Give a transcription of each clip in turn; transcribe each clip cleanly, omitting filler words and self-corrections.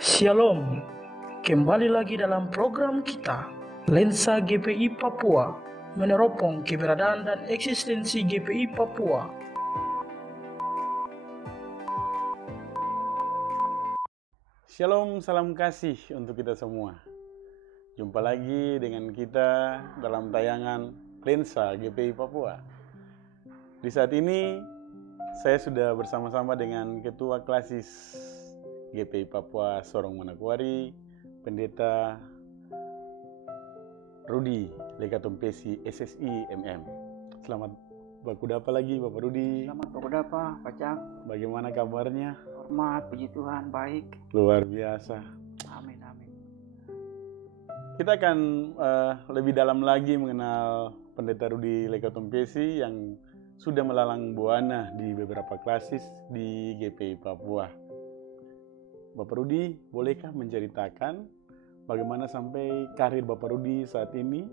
Shalom, kembali lagi dalam program kita, Lensa GPI Papua, meneropong keberadaan dan eksistensi GPI Papua. Shalom, salam kasih untuk kita semua. Jumpa lagi dengan kita dalam tayangan Lensa GPI Papua. Di saat ini, saya sudah bersama-sama dengan Ketua Klasis GPI Papua Sorong Manokwari, Pendeta Rudi Lekatumpesi SSI MM. Selamat bakudapa lagi Bapak Rudi. Selamat bakudapa, Pak Cang. Bagaimana kabarnya? Hormat, puji Tuhan, baik. Luar biasa. Amin, amin. Kita akan lebih dalam lagi mengenal Pendeta Rudi Lekatumpesi yang sudah melalang buana di beberapa klasis di GPI Papua. Bapak Rudi, bolehkah menceritakan bagaimana sampai karir Bapak Rudi saat ini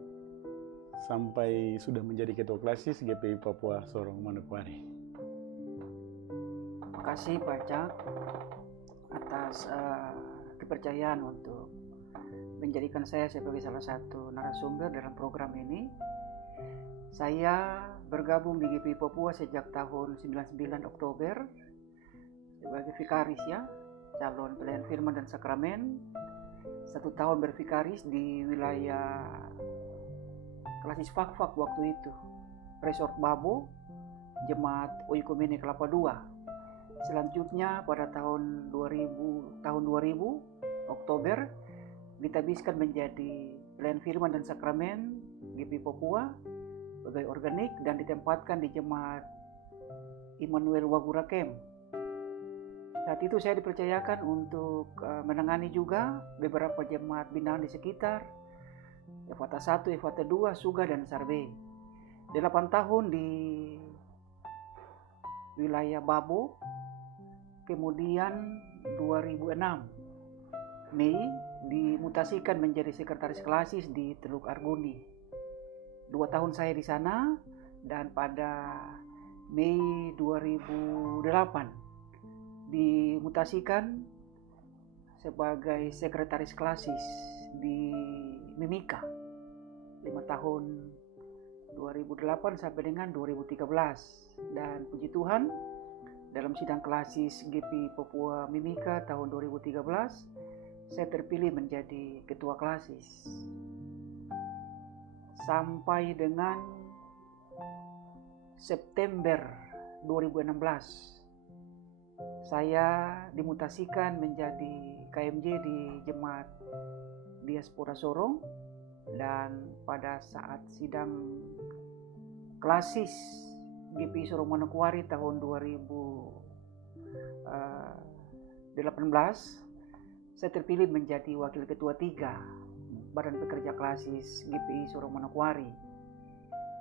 sampai sudah menjadi Ketua Klasis GPI Papua Sorong Manokwari? Terima kasih Pak Cang atas kepercayaan untuk menjadikan saya sebagai salah satu narasumber dalam program ini. Saya bergabung di GPI Papua sejak tahun 99 Oktober sebagai vikaris ya, calon pelayan firman dan sakramen. 1 tahun bervikaris di wilayah Klasis Fakfak waktu itu, Resort Babo, Jemaat Oikumene Kelapa II. Selanjutnya pada tahun 2000 Oktober ditabiskan menjadi pelayan firman dan sakramen GPI Papua sebagai organik dan ditempatkan di Jemaat Immanuel Wagura Camp. Saat itu saya dipercayakan untuk menangani juga beberapa jemaat binaan di sekitar Efata 1, Efata 2, Suga dan Sarbe. 8 tahun di wilayah Babo. Kemudian 2006 Mei dimutasikan menjadi sekretaris klasis di Teluk Arguni. 2 tahun saya di sana dan pada Mei 2008 dimutasikan sebagai sekretaris klasis di Mimika 5 tahun 2008 sampai dengan 2013. Dan puji Tuhan dalam sidang klasis GPI Papua Mimika tahun 2013 saya terpilih menjadi ketua klasis sampai dengan September 2016 saya dimutasikan menjadi KMJ di Jemaat Diaspora Sorong. Dan pada saat sidang klasis GPI Sorong Manokwari tahun 2018 saya terpilih menjadi wakil ketua 3 Badan Pekerja Klasis GPI Sorong Manokwari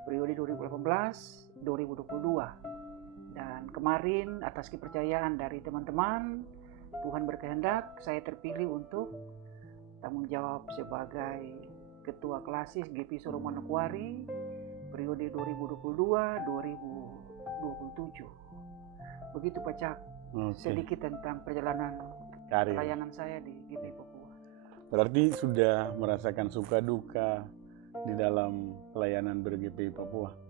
periode 2018-2022. Dan kemarin atas kepercayaan dari teman-teman, Tuhan berkehendak saya terpilih untuk tanggung jawab sebagai Ketua Klasis GPI Sorong Manokwari periode 2022-2027. Begitu Pak Cak, sedikit tentang perjalanan pelayanan saya di GPI Papua. Berarti sudah merasakan suka duka di dalam pelayanan ber-GPI Papua.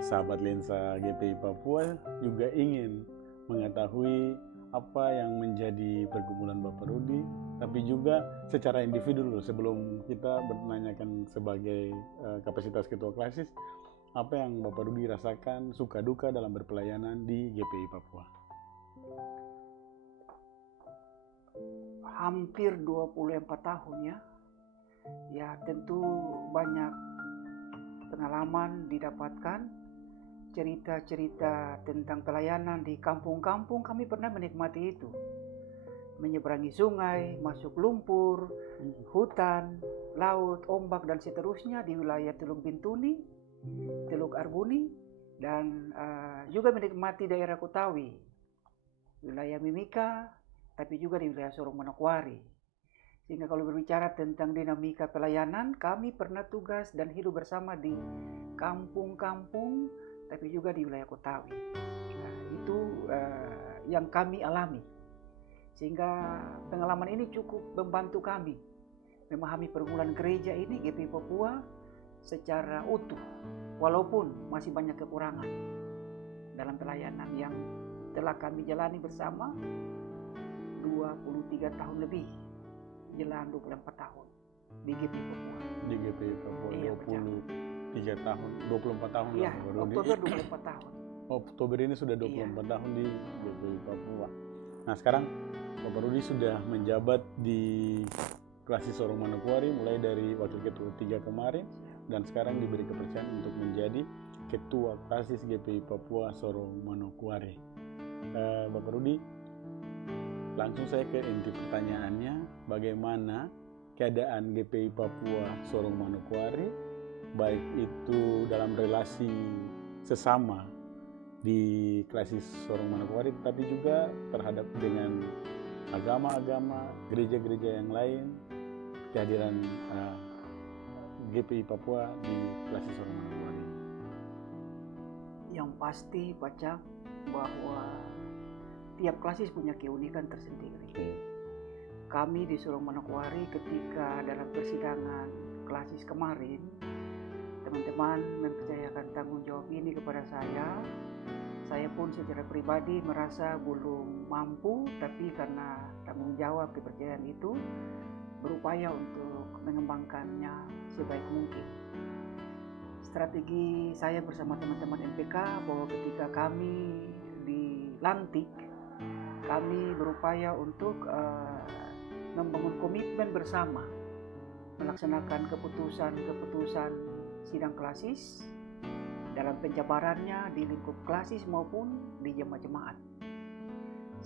Sahabat Lensa GPI Papua juga ingin mengetahui apa yang menjadi pergumulan Bapak Rudi, tapi juga secara individu dulu sebelum kita menanyakan sebagai kapasitas ketua klasis, apa yang Bapak Rudi rasakan suka duka dalam berpelayanan di GPI Papua. Hampir 24 tahun ya. Ya tentu banyak pengalaman didapatkan, cerita-cerita tentang pelayanan di kampung-kampung kami pernah menikmati itu. Menyeberangi sungai, masuk lumpur, hutan, laut, ombak dan seterusnya di wilayah Teluk Bintuni, Teluk Arguni, dan juga menikmati daerah Kotawi, wilayah Mimika, tapi juga di wilayah Sorong Manokwari. Sehingga kalau berbicara tentang dinamika pelayanan, kami pernah tugas dan hidup bersama di kampung-kampung, tapi juga di wilayah Kotawi. Nah, itu yang kami alami. Sehingga pengalaman ini cukup membantu kami memahami pergumulan gereja ini GPI Papua secara utuh, walaupun masih banyak kekurangan dalam pelayanan yang telah kami jalani bersama 23 tahun lebih, jelang 24 tahun di GPI Papua. Di GPI Papua Iya, 23 tahun, 24 tahun Iya, lah baru Oktober 24 tahun. Oktober ini sudah 24 tahun di GPI Papua. Nah sekarang Bapak Rudi sudah menjabat di Klasis Sorong Manokwari mulai dari Wakil Ketua 3 kemarin, dan sekarang diberi kepercayaan untuk menjadi Ketua Klasis GPI Papua Sorong Manokwari. Bapak Rudi, langsung saya ke inti pertanyaannya, bagaimana keadaan GPI Papua Sorong Manokwari, baik itu dalam relasi sesama di Klasis Sorong Manokwari, tapi juga terhadap dengan agama-agama, gereja-gereja yang lain, kehadiran GPI Papua di Klasis Sorong Manokwari. Yang pasti baca bahwa tiap klasis punya keunikan tersendiri. Kami di Sorong Manokwari ketika dalam persidangan klasis kemarin, teman-teman mempercayakan tanggung jawab ini kepada saya. Saya pun secara pribadi merasa belum mampu, tapi karena tanggung jawab kepercayaan itu berupaya untuk mengembangkannya sebaik mungkin. Strategi saya bersama teman-teman MPK bahwa ketika kami dilantik, kami berupaya untuk membangun komitmen bersama, melaksanakan keputusan-keputusan sidang klasis dalam penjabarannya di lingkup klasis maupun di jemaat-jemaat.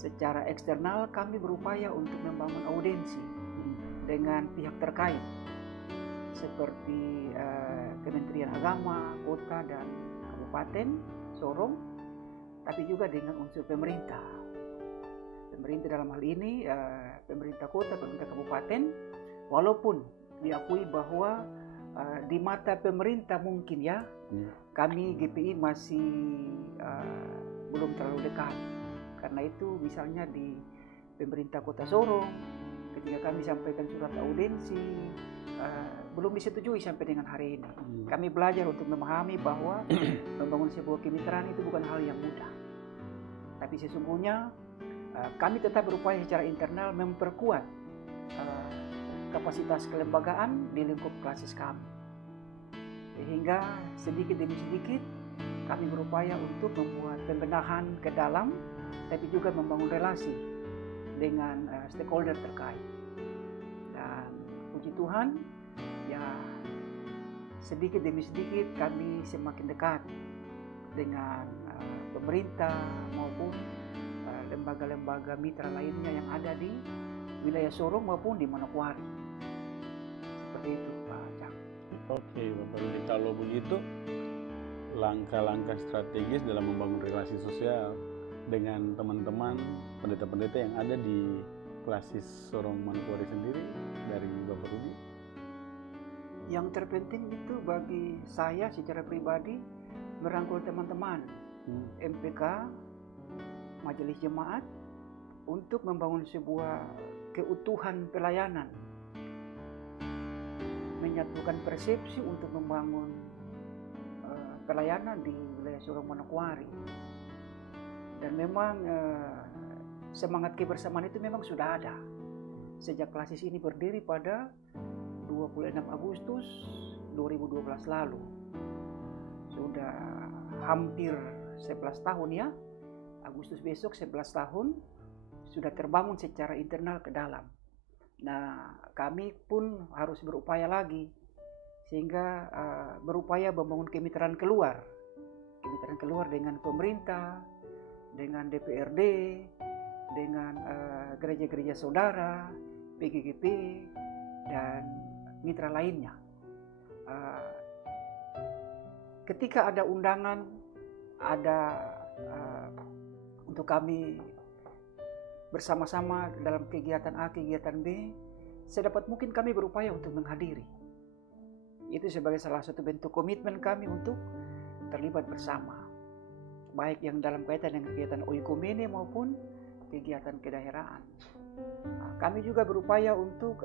Secara eksternal kami berupaya untuk membangun audiensi dengan pihak terkait seperti Kementerian Agama, Kota dan Kabupaten Sorong, tapi juga dengan unsur pemerintah. Pemerintah dalam hal ini pemerintah kota, pemerintah kabupaten, walaupun diakui bahwa di mata pemerintah mungkin kami GPI masih belum terlalu dekat. Karena itu misalnya di pemerintah kota Sorong, ketika kami sampaikan surat audiensi, belum disetujui sampai dengan hari ini. Kami belajar untuk memahami bahwa membangun sebuah kemitraan itu bukan hal yang mudah. Tapi sesungguhnya kami tetap berupaya secara internal memperkuat kapasitas kelembagaan di lingkup klasis kami. Sehingga sedikit demi sedikit kami berupaya untuk membuat pembenahan ke dalam, tapi juga membangun relasi dengan stakeholder terkait. Dan puji Tuhan, ya sedikit demi sedikit kami semakin dekat dengan pemerintah maupun lembaga-lembaga mitra lainnya yang ada di wilayah Sorong maupun di Manokwari. Seperti itu, Pak Cang. Oke, Bapak Rudi, kalau begitu langkah-langkah strategis dalam membangun relasi sosial dengan teman-teman pendeta-pendeta yang ada di Klasis Sorong Manokwari sendiri dari Bapak Rudi? Yang terpenting itu bagi saya secara pribadi merangkul teman-teman MPK, Majelis Jemaat, untuk membangun sebuah keutuhan pelayanan, menyatukan persepsi untuk membangun pelayanan di wilayah Sorong Manokwari. Dan memang semangat kebersamaan itu memang sudah ada sejak klasis ini berdiri pada 26 Agustus 2012 lalu. Sudah hampir 11 tahun ya. Agustus besok 11 tahun sudah terbangun secara internal ke dalam. Nah, kami pun harus berupaya lagi sehingga berupaya membangun kemitraan keluar dengan pemerintah, dengan DPRD, dengan gereja-gereja saudara, PGGP dan mitra lainnya. Ketika ada undangan, ada untuk kami bersama-sama dalam kegiatan A, kegiatan B, sedapat mungkin kami berupaya untuk menghadiri. Itu sebagai salah satu bentuk komitmen kami untuk terlibat bersama, baik yang dalam kaitan dengan kegiatan oikumene maupun kegiatan kedaerahan. Nah, kami juga berupaya untuk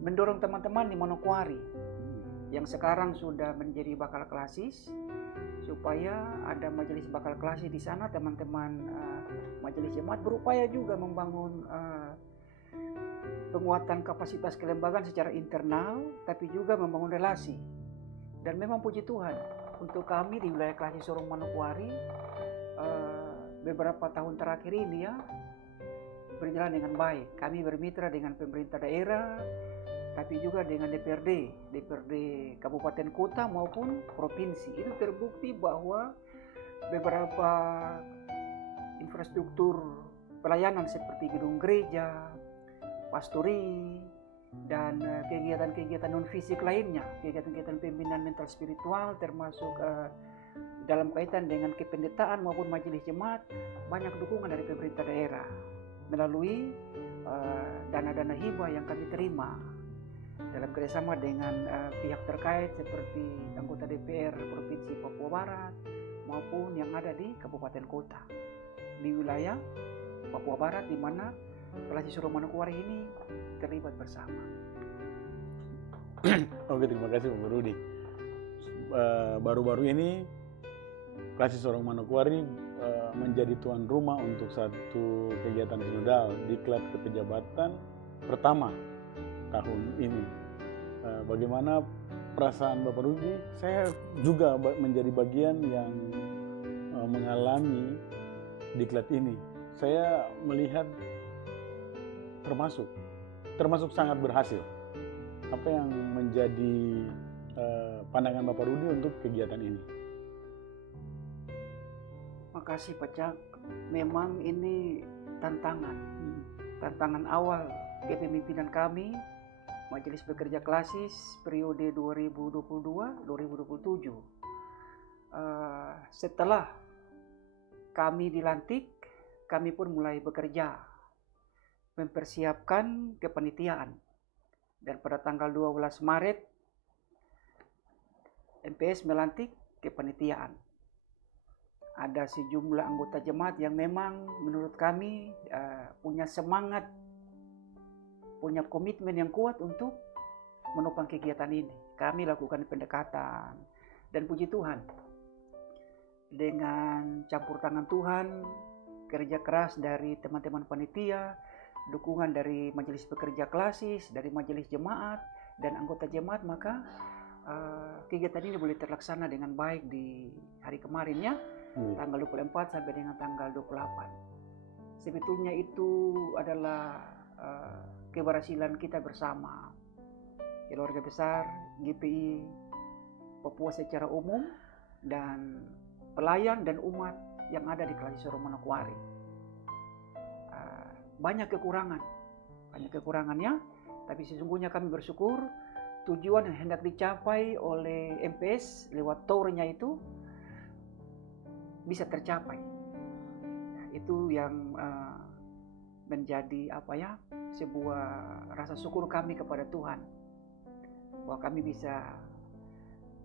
mendorong teman-teman di Manokwari yang sekarang sudah menjadi bakal klasis, supaya ada majelis bakal klasis di sana. Teman-teman majelis jemaat berupaya juga membangun penguatan kapasitas kelembagaan secara internal, tapi juga membangun relasi. Dan memang puji Tuhan, untuk kami di wilayah klasis Sorong Manokwari beberapa tahun terakhir ini ya berjalan dengan baik. Kami bermitra dengan pemerintah daerah, tapi juga dengan DPRD kabupaten kota maupun provinsi. Itu terbukti bahwa beberapa infrastruktur pelayanan seperti gedung gereja, pastori, dan kegiatan-kegiatan non fisik lainnya, kegiatan-kegiatan pembinaan mental spiritual termasuk dalam kaitan dengan kependetaan maupun majelis jemaat, banyak dukungan dari pemerintah daerah melalui dana-dana hibah yang kami terima dalam kerjasama dengan pihak terkait seperti anggota DPR Provinsi Papua Barat maupun yang ada di kabupaten kota di wilayah Papua Barat, di mana Klasis Sorong Manokwari ini terlibat bersama. Oke, terima kasih Pak Rudi. Baru-baru ini Klasis Sorong Manokwari menjadi tuan rumah untuk satu kegiatan sinodal diklat kepejabat pertama tahun ini. Bagaimana perasaan Bapak Rudi? Saya juga menjadi bagian yang mengalami diklat ini. Saya melihat termasuk sangat berhasil. Apa yang menjadi pandangan Bapak Rudi untuk kegiatan ini? Makasih Pak Cak. Memang ini tantangan awal kepemimpinan kami Majelis Bekerja Klasis periode 2022-2027. Setelah kami dilantik, kami pun mulai bekerja mempersiapkan kepanitiaan. Dan pada tanggal 12 Maret MPS melantik kepanitiaan. Ada sejumlah anggota jemaat yang memang menurut kami punya semangat, punya komitmen yang kuat untuk menopang kegiatan ini. Kami lakukan pendekatan, dan puji Tuhan, dengan campur tangan Tuhan, kerja keras dari teman-teman panitia, dukungan dari majelis pekerja klasis, dari majelis jemaat dan anggota jemaat, maka kegiatan ini boleh terlaksana dengan baik di hari kemarin ya, tanggal 24 sampai dengan tanggal 28. Sebetulnya itu adalah keberhasilan kita bersama, keluarga besar GPI Papua secara umum dan pelayan dan umat yang ada di Klasis Sorong Manokwari. Banyak kekurangannya, tapi sesungguhnya kami bersyukur tujuan yang hendak dicapai oleh MPS lewat tournya itu bisa tercapai. Itu yang menjadi sebuah rasa syukur kami kepada Tuhan, bahwa kami bisa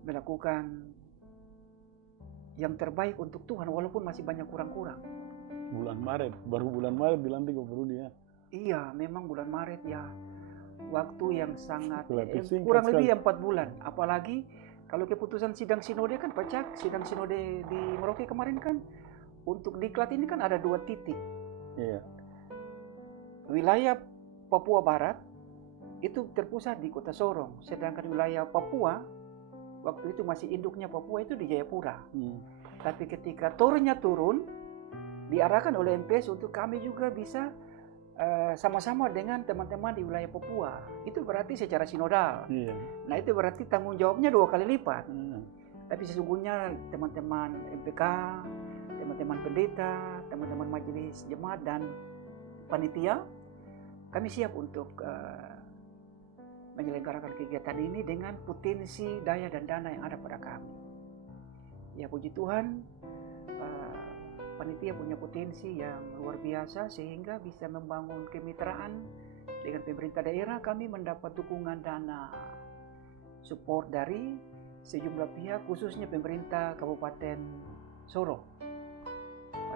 melakukan yang terbaik untuk Tuhan walaupun masih banyak kurang-kurang. Baru bulan Maret dilantik Bapak Rudi ya? Iya, memang bulan Maret ya, waktu yang sangat sekali. kurang lebih 4 bulan. Apalagi kalau keputusan sidang sinode kan Pak Cak, sidang sinode di Merauke kemarin kan untuk diklat ini kan ada 2 titik. Iya. Wilayah Papua Barat itu terpusat di Kota Sorong, sedangkan wilayah Papua waktu itu masih induknya Papua itu di Jayapura. Tapi ketika tornya turun, diarahkan oleh MPS untuk kami juga bisa sama-sama dengan teman-teman di wilayah Papua. Itu berarti secara sinodal. Iya. Nah itu berarti tanggung jawabnya 2 kali lipat. Tapi sesungguhnya teman-teman MPK, teman-teman pendeta, teman-teman majelis jemaat dan panitia, kami siap untuk menyelenggarakan kegiatan ini dengan potensi daya dan dana yang ada pada kami. Ya puji Tuhan, panitia punya potensi yang luar biasa sehingga bisa membangun kemitraan dengan pemerintah daerah. Kami mendapat dukungan dana support dari sejumlah pihak, khususnya pemerintah Kabupaten Sorong.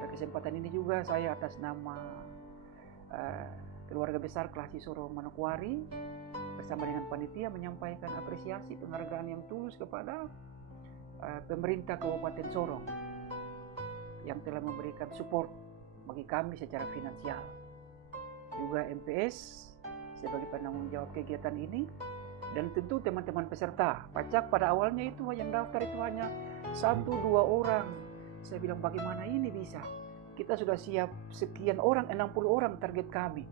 Pada kesempatan ini juga saya atas nama keluarga besar Klasis Sorong Manokwari bersama dengan panitia menyampaikan apresiasi penghargaan yang tulus kepada pemerintah Kabupaten Sorong yang telah memberikan support bagi kami secara finansial. Juga MPS sebagai penanggung jawab kegiatan ini, dan tentu teman-teman peserta. Pacak pada awalnya itu yang daftar itu hanya 1-2 orang. Saya bilang bagaimana ini bisa? Kita sudah siap sekian orang, 60 orang target kami.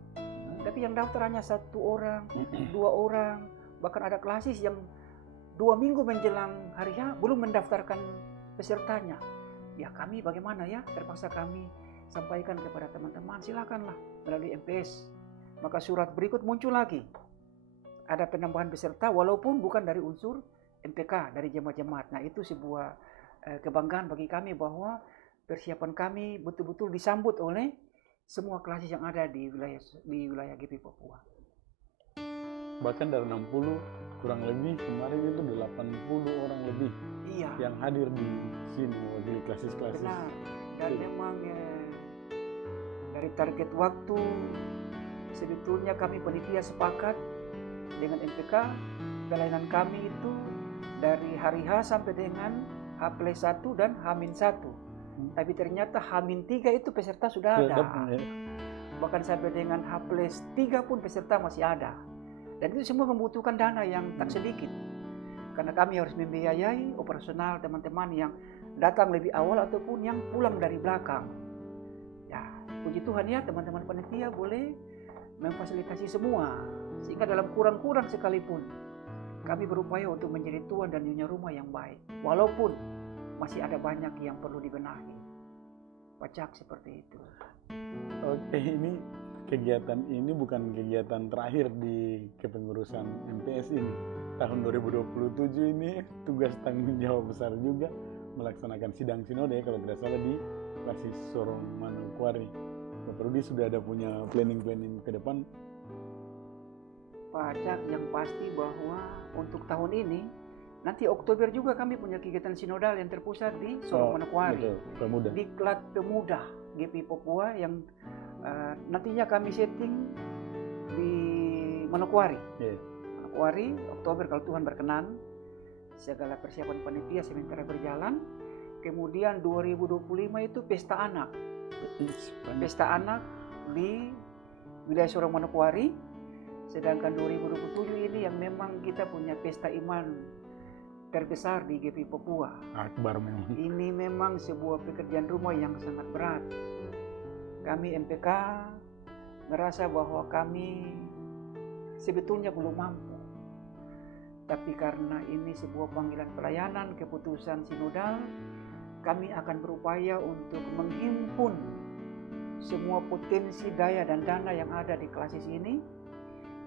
Tapi yang daftar hanya 1 orang, 2 orang, bahkan ada klasis yang 2 minggu menjelang hari H belum mendaftarkan pesertanya. Ya kami bagaimana ya? Terpaksa kami sampaikan kepada teman-teman, silakanlah melalui MPS. Maka surat berikut muncul lagi. Ada penambahan peserta walaupun bukan dari unsur MPK, dari jemaat-jemaat. Nah itu sebuah kebanggaan bagi kami bahwa persiapan kami betul-betul disambut oleh semua klasis yang ada di wilayah GPI Papua. Bahkan dari 60 kurang lebih kemarin itu 80 orang lebih yang hadir di sini mewakili klasis-klasis. Benar. Dan memang dari target waktu sebetulnya kami panitia sepakat dengan MPK pelayanan kami itu dari hari H sampai dengan H+1 dan H-1. Tapi ternyata H-3 itu peserta sudah ada. Bahkan sampai dengan H+3 pun peserta masih ada. Dan itu semua membutuhkan dana yang tak sedikit. Karena kami harus membiayai operasional teman-teman yang datang lebih awal ataupun yang pulang dari belakang. Ya, puji Tuhan ya teman-teman panitia boleh memfasilitasi semua. Sehingga dalam kurang-kurang sekalipun kami berupaya untuk menjadi tuan dan nyonya rumah yang baik. Walaupun masih ada banyak yang perlu dibenahi. Pacak seperti itu. Oke, ini kegiatan ini bukan kegiatan terakhir di kepengurusan MPS ini. Tahun 2027 ini tugas tanggung jawab besar juga melaksanakan sidang sinode kalau tidak salah di Klasis Sorong Manokwari. Bapak Rudi sudah ada punya planning-planning ke depan? Pacak yang pasti bahwa untuk tahun ini nanti Oktober juga kami punya kegiatan sinodal yang terpusat di Sorong Manokwari. Pemuda. Diklat Pemuda GPI Papua yang nantinya kami setting di Manokwari. Manokwari Oktober kalau Tuhan berkenan. Segala persiapan panitia sementara berjalan. Kemudian 2025 itu pesta anak. Pesta anak di wilayah Sorong Manokwari. Sedangkan 2027 ini yang memang kita punya pesta iman terbesar di GPI Papua. Akbar memang. Ini memang sebuah pekerjaan rumah yang sangat berat. Kami MPK merasa bahwa kami sebetulnya belum mampu. Tapi karena ini sebuah panggilan pelayanan, keputusan sinodal, kami akan berupaya untuk menghimpun semua potensi daya dan dana yang ada di klasis ini.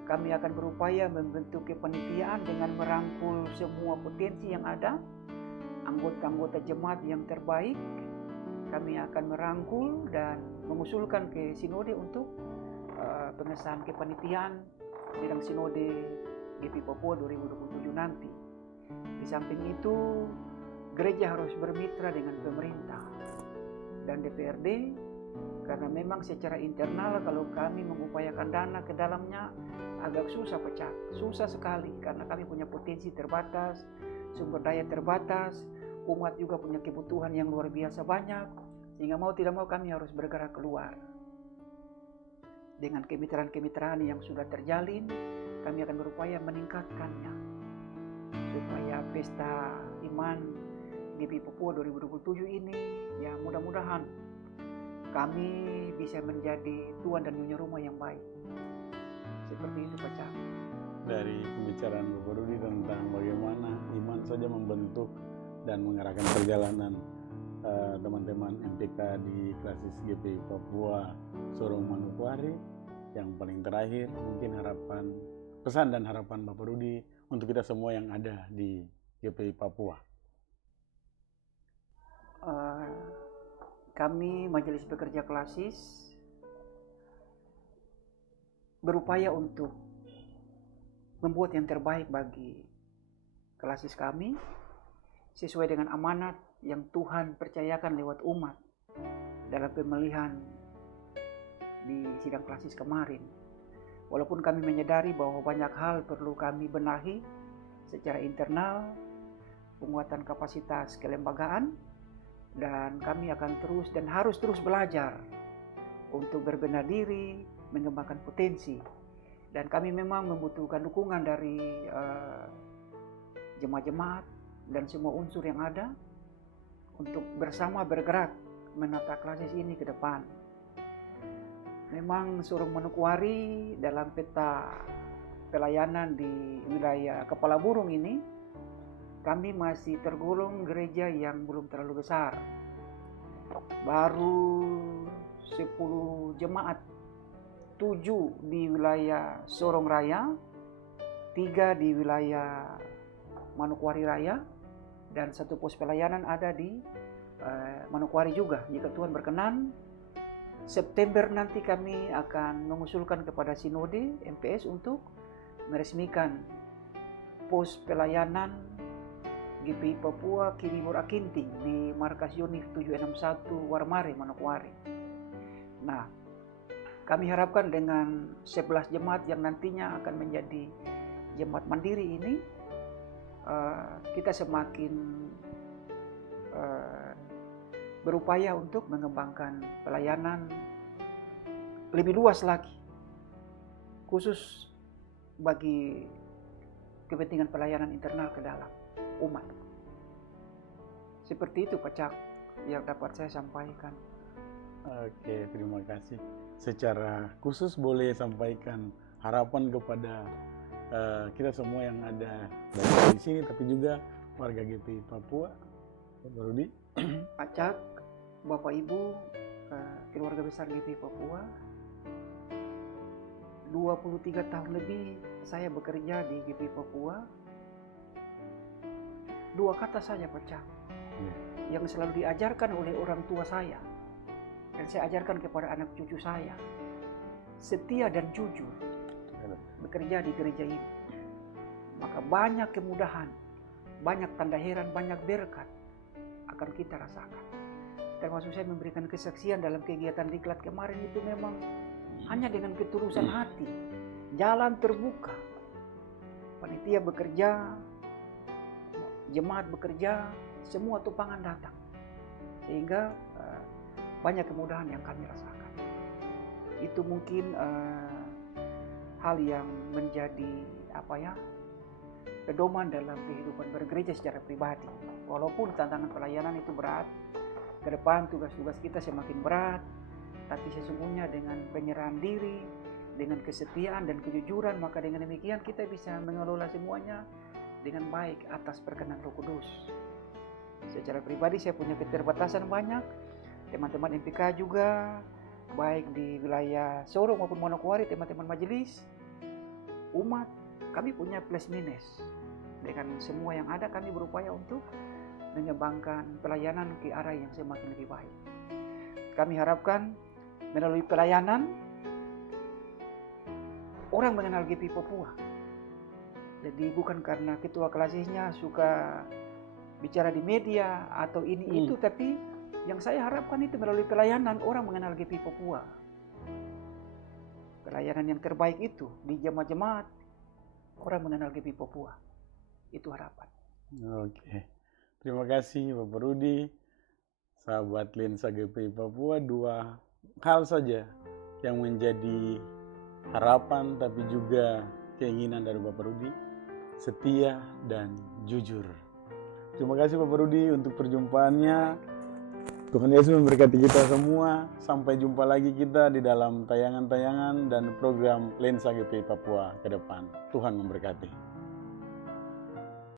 Kami akan berupaya membentuk kepanitiaan dengan merangkul semua potensi yang ada, anggota-anggota jemaat yang terbaik. Kami akan merangkul dan mengusulkan ke sinode untuk pengesahan kepanitiaan sidang sinode GPI Papua 2027 nanti. Di samping itu, gereja harus bermitra dengan pemerintah dan DPRD, karena memang secara internal kalau kami mengupayakan dana ke dalamnya agak susah pecah, susah sekali karena kami punya potensi terbatas, sumber daya terbatas, umat juga punya kebutuhan yang luar biasa banyak, sehingga mau tidak mau kami harus bergerak keluar. Dengan kemitraan-kemitraan yang sudah terjalin, kami akan berupaya meningkatkannya supaya pesta iman GPI Papua 2027 ini ya mudah-mudahan kami bisa menjadi tuan dan nyonya rumah yang baik. Seperti itu Pak Cak. Dari pembicaraan Bapak Rudi tentang bagaimana iman saja membentuk dan mengarahkan perjalanan teman-teman MPK di Klasis GPI Papua Sorong Manokwari, yang paling terakhir mungkin pesan dan harapan Bapak Rudi untuk kita semua yang ada di GPI Papua. Kami Majelis Pekerja Klasis berupaya untuk membuat yang terbaik bagi klasis kami sesuai dengan amanat yang Tuhan percayakan lewat umat dalam pemilihan di sidang klasis kemarin. Walaupun kami menyadari bahwa banyak hal perlu kami benahi secara internal, penguatan kapasitas kelembagaan, dan kami akan terus dan harus terus belajar untuk berbenah diri, mengembangkan potensi. Dan kami memang membutuhkan dukungan dari jemaat-jemaat dan semua unsur yang ada untuk bersama bergerak menata klasis ini ke depan. Memang Sorong Manokwari dalam peta pelayanan di wilayah Kepala Burung ini, kami masih tergolong gereja yang belum terlalu besar. Baru 10 jemaat, 7 di wilayah Sorong Raya, 3 di wilayah Manokwari Raya, dan 1 pos pelayanan ada di Manokwari juga. Jika Tuhan berkenan, September nanti kami akan mengusulkan kepada Sinode MPS untuk meresmikan pos pelayanan GPI Papua Kiribor Akinting di markas Yonif 761 Warmare, Manokwari. Nah, kami harapkan dengan 11 jemaat yang nantinya akan menjadi jemaat mandiri ini, kita semakin berupaya untuk mengembangkan pelayanan lebih luas lagi, khusus bagi kepentingan pelayanan internal ke dalam umat. Seperti itu Pak Cak yang dapat saya sampaikan. Oke, terima kasih. Secara khusus boleh sampaikan harapan kepada kita semua yang ada di sini, tapi juga warga GPI Papua, Pak Rudi. Pak Cak, Bapak Ibu, keluarga besar GPI Papua, 23 tahun lebih saya bekerja di GPI Papua. 2 kata saja Pak Cak, yang selalu diajarkan oleh orang tua saya, dan saya ajarkan kepada anak cucu saya: setia dan jujur bekerja di gereja ini. Maka banyak kemudahan, banyak tanda heran, banyak berkat akan kita rasakan. Termasuk saya memberikan kesaksian dalam kegiatan diklat kemarin itu memang hanya dengan ketulusan hati, jalan terbuka, panitia bekerja, jemaat bekerja, semua tupangan datang, sehingga banyak kemudahan yang kami rasakan. Itu mungkin hal yang menjadi pedoman dalam kehidupan bergereja secara pribadi. Walaupun tantangan pelayanan itu berat, ke depan tugas-tugas kita semakin berat, tapi sesungguhnya dengan penyerahan diri, dengan kesetiaan dan kejujuran, maka dengan demikian kita bisa mengelola semuanya dengan baik atas perkenan Roh Kudus. Secara pribadi saya punya keterbatasan banyak, teman-teman MPK juga, baik di wilayah Sorong maupun Manokwari, teman-teman majelis, umat, kami punya plus minus. Dengan semua yang ada, kami berupaya untuk mengembangkan pelayanan ke arah yang semakin lebih baik. Kami harapkan melalui pelayanan, orang mengenal GPI Papua. Jadi bukan karena ketua klasisnya suka bicara di media atau ini itu, tapi yang saya harapkan itu melalui pelayanan orang mengenal GPI Papua. Pelayanan yang terbaik itu di jemaat-jemaat, orang mengenal GPI Papua. Itu harapan. Oke, terima kasih Bapak Rudi, sahabat Lensa GPI Papua. 2 hal saja yang menjadi harapan tapi juga keinginan dari Bapak Rudi: setia dan jujur. Terima kasih Bapak Rudi untuk perjumpaannya. Tuhan Yesus memberkati kita semua. Sampai jumpa lagi kita di dalam tayangan-tayangan dan program Lensa GPI Papua ke depan. Tuhan memberkati.